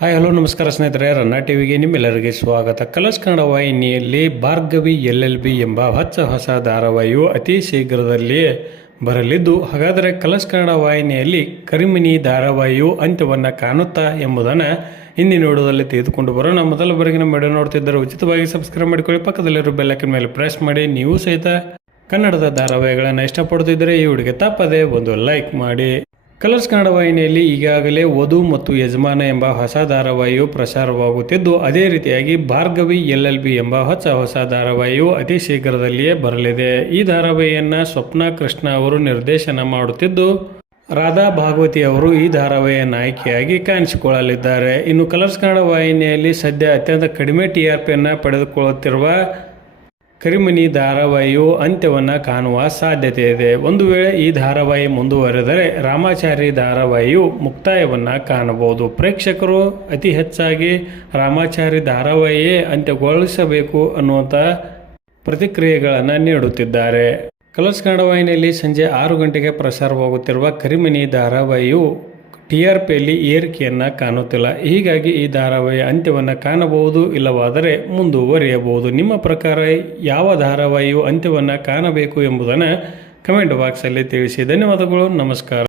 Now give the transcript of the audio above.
Hi, hello, ನಮಸ್ಕಾರ ಸ್ನೇಹಿತರೆ. ರನ್ನ ಟಿವಿಗೆ ನಿಮ್ಮೆಲ್ಲರಿಗೆ ಸ್ವಾಗತ. ಕಲರ್ಸ್ ಕನ್ನಡ ವಾಹಿನಿಯಲ್ಲಿ ಭಾರ್ಗವಿ ಎಲ್ ಎಲ್ ಬಿ ಎಂಬ ಹೊಸ ಹೊಸ ಧಾರಾವಾಹಿಯು ಅತಿ ಶೀಘ್ರದಲ್ಲಿಯೇ ಬರಲಿದ್ದು, ಹಾಗಾದರೆ ಕಲರ್ಸ್ ಕನ್ನಡ ವಾಹಿನಿಯಲ್ಲಿ ಕರಿಮಿನಿ ಧಾರಾವಾಹಿಯು ಅಂತ್ಯವನ್ನು ಕಾಣುತ್ತಾ ಎಂಬುದನ್ನು ಹಿಂದಿನ ವಿಡಿಯೋದಲ್ಲಿ ತೆಗೆದುಕೊಂಡು ಬರೋಣ. ಮೊದಲ ಬರೆಗಿನ ವಿಡಿಯೋ ನೋಡ್ತಿದ್ದರೆ ಉಚಿತವಾಗಿ ಸಬ್ಸ್ಕ್ರೈಬ್ ಮಾಡಿಕೊಳ್ಳಿ. ಪಕ್ಕದಲ್ಲಿರೋ ಬೆಲ್ಲೈಕನ್ ಮೇಲೆ ಪ್ರೆಸ್ ಮಾಡಿ. ನೀವು ಸಹಿತ ಕನ್ನಡದ ಧಾರಾವಾಹಿಗಳನ್ನು ಇಷ್ಟಪಡ್ತಿದ್ದರೆ ಈ ಹುಡುಗಿ ತಪ್ಪದೆ ಒಂದು ಲೈಕ್ ಮಾಡಿ. ಕಲರ್ಸ್ ಕನ್ನಡ ವಾಹಿನಿಯಲ್ಲಿ ಈಗಾಗಲೇ ವಧು ಮತ್ತು ಯಜಮಾನ ಎಂಬ ಹೊಸ ಧಾರಾವಾಹಿಯು ಪ್ರಸಾರವಾಗುತ್ತಿದ್ದು, ಅದೇ ರೀತಿಯಾಗಿ ಭಾರ್ಗವಿ ಎಲ್ ಎಲ್ ಬಿ ಎಂಬ ಹೊಸ ಹೊಸ ಧಾರಾವಾಹಿಯು ಅತಿ ಶೀಘ್ರದಲ್ಲಿಯೇ ಬರಲಿದೆ. ಈ ಧಾರಾವಾಹಿಯನ್ನು ಸ್ವಪ್ನ ಕೃಷ್ಣ ಅವರು ನಿರ್ದೇಶನ ಮಾಡುತ್ತಿದ್ದು, ರಾಧಾ ಭಾಗವತಿ ಅವರು ಈ ಧಾರಾವಾಹಿಯ ನಾಯಕಿಯಾಗಿ ಕಾಣಿಸಿಕೊಳ್ಳಲಿದ್ದಾರೆ. ಇನ್ನು ಕಲರ್ಸ್ ಕನ್ನಡ ವಾಹಿನಿಯಲ್ಲಿ ಸದ್ಯ ಅತ್ಯಂತ ಕಡಿಮೆ ಟಿ ಆರ್ ಪಿಯನ್ನು ಪಡೆದುಕೊಳ್ಳುತ್ತಿರುವ ಕರಿಮನಿ ಧಾರಾವಾಹಿಯು ಅಂತ್ಯವನ್ನು ಕಾಣುವ ಸಾಧ್ಯತೆ ಇದೆ. ಒಂದು ವೇಳೆ ಈ ಧಾರಾವಾಹಿ ಮುಂದುವರೆದರೆ ರಾಮಾಚಾರಿ ಧಾರಾವಾಹಿಯು ಮುಕ್ತಾಯವನ್ನು ಕಾಣಬಹುದು. ಪ್ರೇಕ್ಷಕರು ಅತಿ ಹೆಚ್ಚಾಗಿ ರಾಮಾಚಾರಿ ಧಾರಾವಾಹಿಯೇ ಅಂತ್ಯಗೊಳಿಸಬೇಕು ಅನ್ನುವಂಥ ಪ್ರತಿಕ್ರಿಯೆಗಳನ್ನು ನೀಡುತ್ತಿದ್ದಾರೆ. ಕಲರ್ಸ್ ಕನ್ನಡ ವಾಹಿನಿಯಲ್ಲಿ ಸಂಜೆ ಆರು ಗಂಟೆಗೆ ಪ್ರಸಾರವಾಗುತ್ತಿರುವ ಕರಿಮಿನಿ ಧಾರಾವಾಹಿಯು ಟಿ ಆರ್ ಪಿಯಲ್ಲಿ ಏರಿಕೆಯನ್ನು ಕಾಣುತ್ತಿಲ್ಲ. ಹೀಗಾಗಿ ಈ ಧಾರಾವಾಹಿಯ ಅಂತ್ಯವನ್ನು ಕಾಣಬಹುದು, ಇಲ್ಲವಾದರೆ ಮುಂದುವರಿಯಬಹುದು. ನಿಮ್ಮ ಪ್ರಕಾರ ಯಾವ ಧಾರಾವಾಹಿಯು ಅಂತ್ಯವನ್ನು ಕಾಣಬೇಕು ಎಂಬುದನ್ನು ಕಮೆಂಟ್ ಬಾಕ್ಸಲ್ಲಿ ತಿಳಿಸಿ. ಧನ್ಯವಾದಗಳು, ನಮಸ್ಕಾರ.